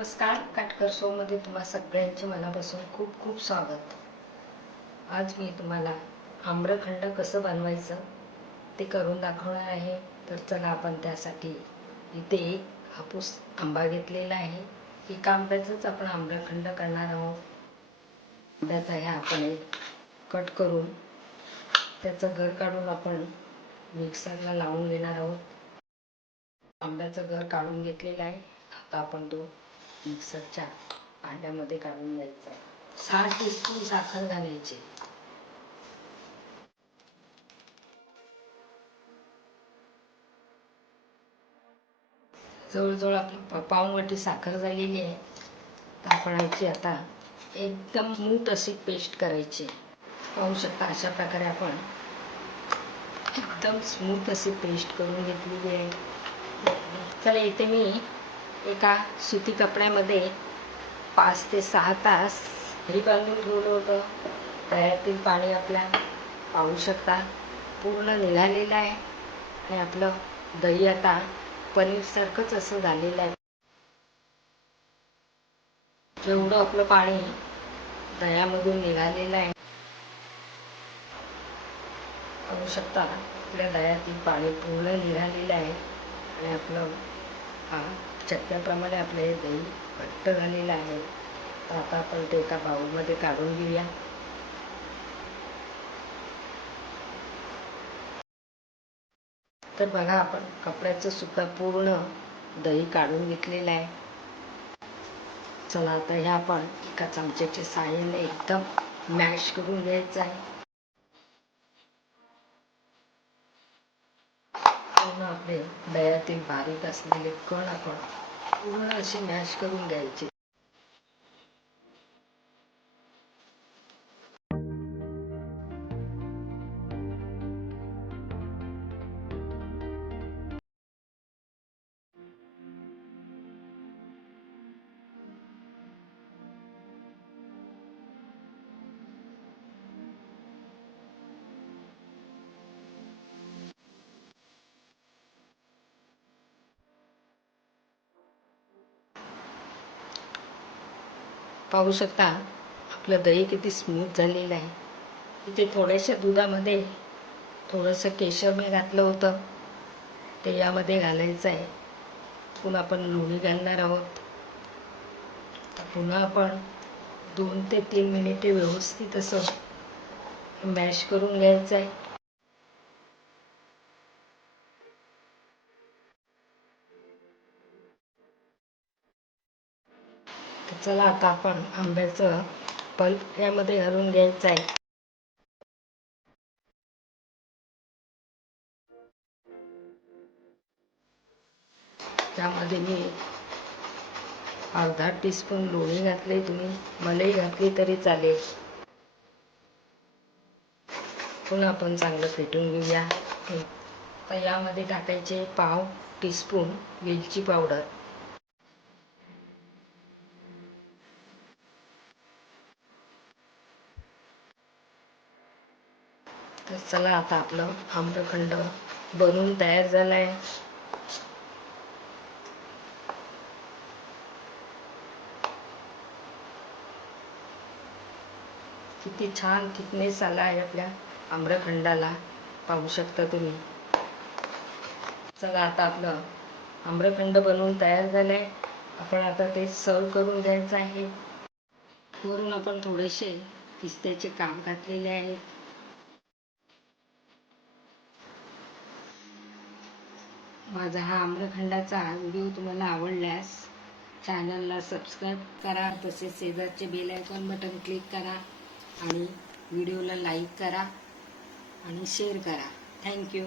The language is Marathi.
नमस्कार काटकर शोमध्ये तुम्हा सगळ्यांचे मनापासून खूप खूप स्वागत. आज मी तुम्हाला आम्रखंड कसं बनवायचं ते करून दाखवणार आहे. तर चला आपण त्यासाठी इथे एक हापूस आंबा घेतलेला आहे. एका आंब्याचंच आपण आम्रखंड करणार आहोत. आंब्याचा ह्या आपण एक कट करून त्याचं घर काढून आपण मिक्सरला लावून घेणार आहोत. आंब्याचं घर काढून घेतलेलं आहे. आता आपण तो मिक्सरच्या भांड्यामध्ये काढून घ्यायचा सहा टीस्पून साखर घालायची. जवळजवळ आपली प- साखर झालेली आहे. तर आता एकदम स्मूथ अशी पेस्ट करायची. पाहू शकता अशा प्रकारे आपण एकदम स्मूथ अशी पेस्ट करून घेतलेली आहे. चला इथे मी एका सुती कपड्यामध्ये पाच ते सहा तास घरी बांधून ठेवलं होतं. तळ्यातील पाणी आपल्या पाहू शकता. पूर्ण निघालेलं आहे. आणि आपलं दही आता पनीरसारखंच असं झालेलं आहे. जेवढं आपलं पाणी दह्यामधून निघालेलं आहे. पाहू शकता आपल्या दह्यातील पाणी पूर्ण निघालेलं आहे. आणि आपलं हा चटक्याप्रमाणे आपलं हे दही घट्ट झालेलं आहे. आता आपण ते एका बाऊलमध्ये काढून घेऊया. तर बघा आपण कपड्याचं सुद्धा पूर्ण दही काढून घेतलेलं आहे. चला आता हे आपण एका चमच्याच्या साहाय्याने एकदम मॅश करून घ्यायचं आहे. पूर्ण आपले दह्यातील बारीक असलेले कण आपण पूर्ण असे मॅश करून घ्यायचे. पाहू शकता आपलं दही किती स्मूथ झालेलं आहे. इथे थोड्याशा दुधामध्ये थोडंसं केशर मी घातलं होतं. ते यामध्ये घालायचं आहे. पुन्हा आपण लोणी घालणार आहोत. तर पुन्हा आपण दोन ते तीन मिनिटे व्यवस्थित असं मॅश करून घ्यायचं आहे. चला आता आपण आंब्याचं पल्प यामध्ये घालून घ्यायचं आहे. त्यामध्ये मी अर्धा टीस्पून लोणी घातले तुम्ही मलई घातली तरी चालेल. पुन्हा आपण चांगलं फेटून घेऊया. तर यामध्ये टाकायचे पाव टीस्पून वेलची पावडर तर चला आता आपलं आम्रखंड बनवून तयार झालं आहे किती छान थिकनेस आला आहे आपल्या आम्रखंडाला पाहू शकता तुम्ही. चला आता आपलं आम्रखंड बनवून तयार झालं आहे आपण आता ते सर्व करून घ्यायचं आहे. वरून आपण थोडेसे पिस्त्याचे काम घातलेले आहेत. माझा हा आम्रखंडाचा व्हिडिओ तुम्हाला आवडल्यास चॅनलला सबस्क्राईब करा तसेच शेजारचे बेल आयकॉन बटन क्लिक करा आणि व्हिडिओला लाईक करा आणि शेअर करा. थँक्यू.